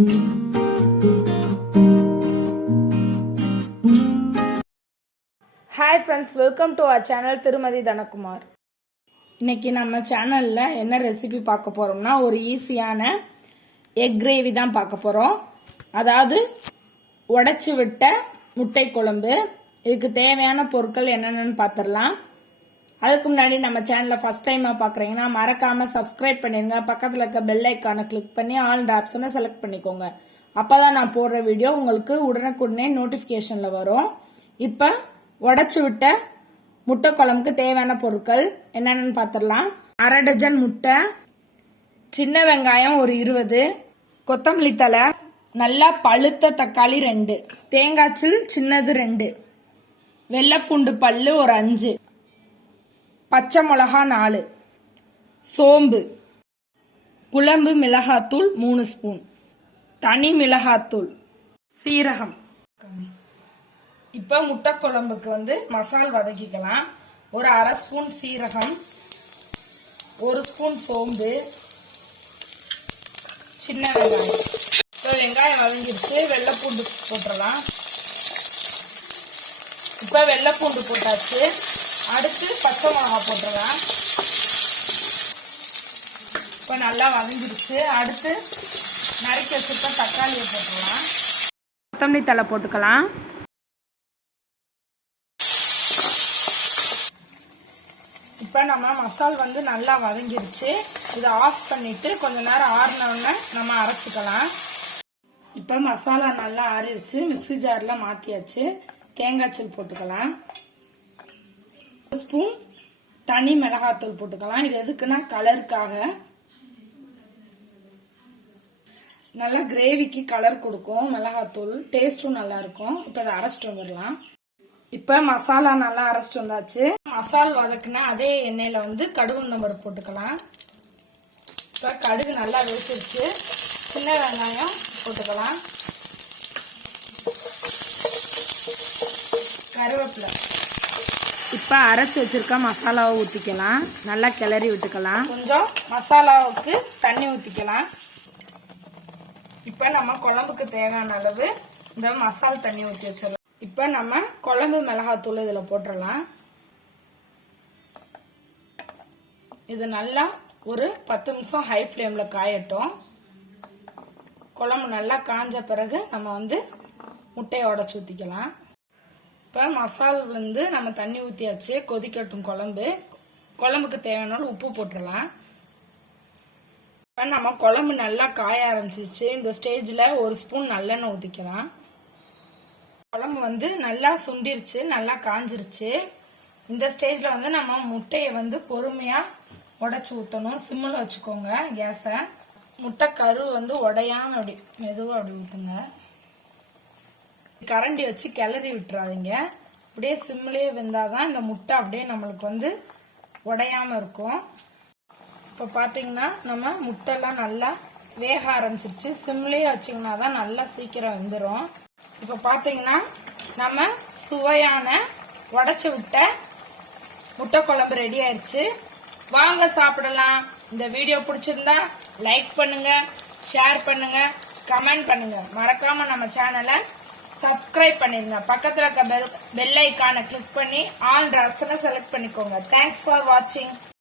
Hi friends, welcome to our channel Thirumathi Dhanakumar. இன்னைக்கு நம்ம சேனல்ல என்ன ரெசிபி பார்க்க போறோம்னா ஒரு ஈஸியான எக் கிரேவி தான் பார்க்க போறோம். அதாவது உடைச்சு விட்ட முட்டை குழம்பு. இதுக்கு தேவையான பொருட்கள் என்னென்னு பார்த்துடலாம். அதுக்கு முன்னாடி நம்ம சேனலை ஃபர்ஸ்ட் டைமா பார்க்குறீங்கன்னா மறக்காம சப்ஸ்கிரைப் பண்ணிருங்க. பக்கத்தில் இருக்க பெல் ஐக்கானை கிளிக் பண்ணி ஆல் ஆப்ஷனை செலக்ட் பண்ணிக்கோங்க. அப்பதான் நான் போடுற வீடியோ உங்களுக்கு உடனுக்குடனே நோட்டிஃபிகேஷன்ல வரும். இப்போ உடைச்சு விட்ட முட்டை குழம்புக்கு தேவையான பொருட்கள் என்னென்னு பார்த்துடலாம். 1/2 டஜன் முட்டை, சின்ன வெங்காயம் ஒரு 20, கொத்தமல்லி தழை, நல்லா பழுத்த தக்காளி 2, தேங்காய்ச்சில் சின்னது 2, வெள்ளைப்பூண்டு பல்லு ஒரு 5, பச்சை மிளகா 4, சோம்பு, குழம்பு மிளகாத்தூள் 3 ஸ்பூன், தனி மிளகாத்தூள், சீரகம். இப்போ முட்டை குழம்புக்கு மசால் வதக்கிக்கலாம். ஒரு 1/2 ஸ்பூன் சீரகம், 1 ஸ்பூன் சோம்பு, சின்ன வெங்காயம். இப்போ வெங்காயம் வதங்கிடுச்சு, வெள்ளைப்பூண்டு போட்டுடலாம். இப்போ வெள்ளைப்பூண்டு போட்டாச்சு. அடுத்து பச்சை மிளகா போட்டுடலாம். இப்போ நல்லா வதங்கிடுச்சு. அடுத்து நறுக்கி வச்சுருக்க தக்காளியை போட்டுடலாம். கொத்தமல்லி தழை போட்டுக்கலாம். இப்போ நம்ம மசால் நல்லா வதங்கிருச்சு. இதை ஆஃப் பண்ணிட்டு கொஞ்ச நேரம் ஆறினோடனே நம்ம அரைச்சிக்கலாம். இப்போ மசாலா நல்லா ஆறிடுச்சு. மிக்ஸி ஜார்ல மாத்தியாச்சு. தேங்காய்ச்சல் போட்டுக்கலாம். 1 ஸ்பூன் தனி மிளகாத்தூள் போட்டுக்கலாம். இது எதுக்குன்னா கலருக்காக, நல்லா கிரேவிக்கு கலர் கொடுக்கும். மிளகாத்தூள் டேஸ்டும் நல்லா இருக்கும். இப்போ இதை அரைச்சிட்டு வந்துடலாம். இப்ப மசாலா நல்லா அரைச்சிட்டு வந்தாச்சு. மசால் வதக்குனா அதே எண்ணெயில கடுகு உளுந்தம்பருப்பு போட்டுக்கலாம். இப்ப கடுகு நல்லா வெடிச்சிருச்சு. சின்ன வெங்காயம் போட்டுக்கலாம். கருவேப்பிலை. இப்ப அரைச்சு வச்சிருக்க மசாலாவை ஊத்திக்கலாம். நல்லா கிளறி விட்டுக்கலாம். கொஞ்சம் மசாலாவுக்கு தண்ணி ஊத்திக்கலாம். இப்ப நம்ம குழம்புக்கு தேவையான அளவு இந்த மசால் தண்ணி ஊற்றி வச்சிடலாம். இப்ப நம்ம குழம்பு மிளகாத்தூள் இதுல போட்டுடலாம். இது நல்லா ஒரு 10 நிமிஷம் ஹை ஃப்ளேம்ல காயட்டும். குழம்பு நல்லா காஞ்ச பிறகு நம்ம முட்டையை உடைச்சு ஊத்திக்கலாம். இப்ப மசால் நம்ம தண்ணி ஊத்தியாச்சு. கொதிக்கட்டும் குழம்பு. குழம்புக்கு தேவையான உப்பு போட்டுடலாம். இப்ப நம்ம குழம்பு நல்லா காய ஆரம்பிச்சிருச்சு. இந்த ஸ்டேஜ்ல 1 ஸ்பூன் நல்லெண்ணெய் ஊத்திக்கலாம். குழம்பு நல்லா சுண்டிருச்சு, நல்லா காஞ்சிருச்சு. இந்த ஸ்டேஜ்ல நம்ம முட்டையை பொறுமையா உடைச்சு ஊத்தணும். சிம்மில் வச்சுக்கோங்க கேஸ. முட்டை கரு உடையாம அப்படி மெதுவா அப்படி ஊத்துங்க. கரண்டி வச்சு கிளறி விட்டுறாதீங்க. அப்படியே சிம்மிலே வெந்தாதான் இந்த முட்டை அப்படியே நம்மளுக்கு உடையாம இருக்கும். இப்ப பாத்தீங்கன்னா நம்ம முட்டை எல்லாம் நல்லா வேக ஆரம்பிச்சிருச்சு. சிம்மிலே வச்சீங்கன்னா தான் நல்லா சீக்கிரம் வெந்துடும். இப்ப பாத்தீங்கன்னா நம்ம சுவையான உடைச்சு விட்ட முட்டை குழம்பு ரெடி ஆயிடுச்சு. வாங்க சாப்பிடலாம். இந்த வீடியோ பிடிச்சிருந்தா லைக் பண்ணுங்க, ஷேர் பண்ணுங்க, கமெண்ட் பண்ணுங்க. மறக்காம நம்ம சேனலை சப்ஸ்கிரைப் பண்ணிருங்க. பக்கத்துல இருக்க பெல் ஐக்கானை கிளிக் பண்ணி ஆல் ஆப்ஷனை செலக்ட் பண்ணிக்கோங்க. தேங்க்ஸ் ஃபார் வாட்சிங்.